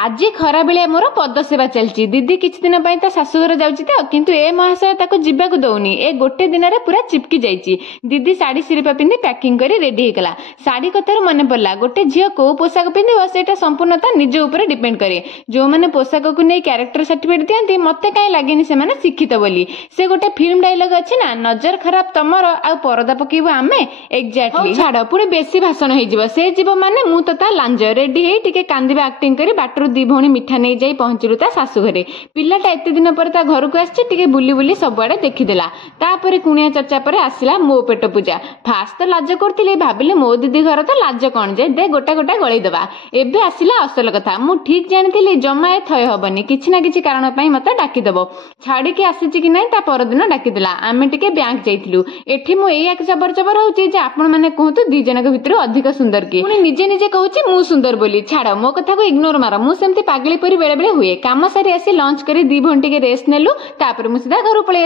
आज खरा बेले मोर पदसेवा चलती दीदी किछि दिन ता शाशुघर जाउची तो किंतु ए महाशय ताको जिबाकु दउनी ए गोटे दिन रे पूरा चिपकी जाइची। दीदी साड़ी सिरिपा पिंधि पैकिंग करी रेडी हेकला। साड़ी कथार मन पड़ला गोटे झील को पोशाक पिंधिबो सेटा संपूर्णता निज ऊपर डिपेंड करे। जो माने पोशाक को नहीं कैरेक्टर सर्टिफिकेट दियंती मते काई लागेनी से माने शिक्षित बोली। से गोटे फिल्म डायलॉग अछि ना नजर खराब तमर आ परदा पकेबो आमे एग्जैक्टली छाड़ पुणी बेसी भाषण हो जिवो से जीव माने मु तो ता लांज रेडी हे टिके कांदिबा एक्टिंग करी बाटर दी भौणी मिठा नहीं जाई पहुंचलु ता सासु घरे। पिलाटा एते दिन पर ता घर को आछि टिके बुली बुली सबआडे देखिदेला। तापरे कुणिया चर्चा पर आसिला मो पेट पूजा। फास्ट तो लाज करथिले भाबिले मो दीदी घर तो लाज कोन जे दे गोटा गोटा गळई दबा। एबे आसिला असल कथा मु ठीक जानिथिली जमा ए थय हबनी किछि ना किछि कारण पई मते डाकी दबो। छाड़ी के आसीछि कि नै ता पर दिन डाकी देला। आमे टिके बैंक जाइथिलु। एठी मु एया के जबर जबर होउची जे आपण माने कहतु दी जनक भितर अधिक सुंदर की पुणी निजे निजे कहूची मु सुंदर बोली। छाड़ मो कथा को इग्नोर मार मु सेमती पागली परी बेले बेले हुए। काम सारी आसी लंच करी 2 घंटे के रेस्ट नेलु तापर मु सीधा घर पळै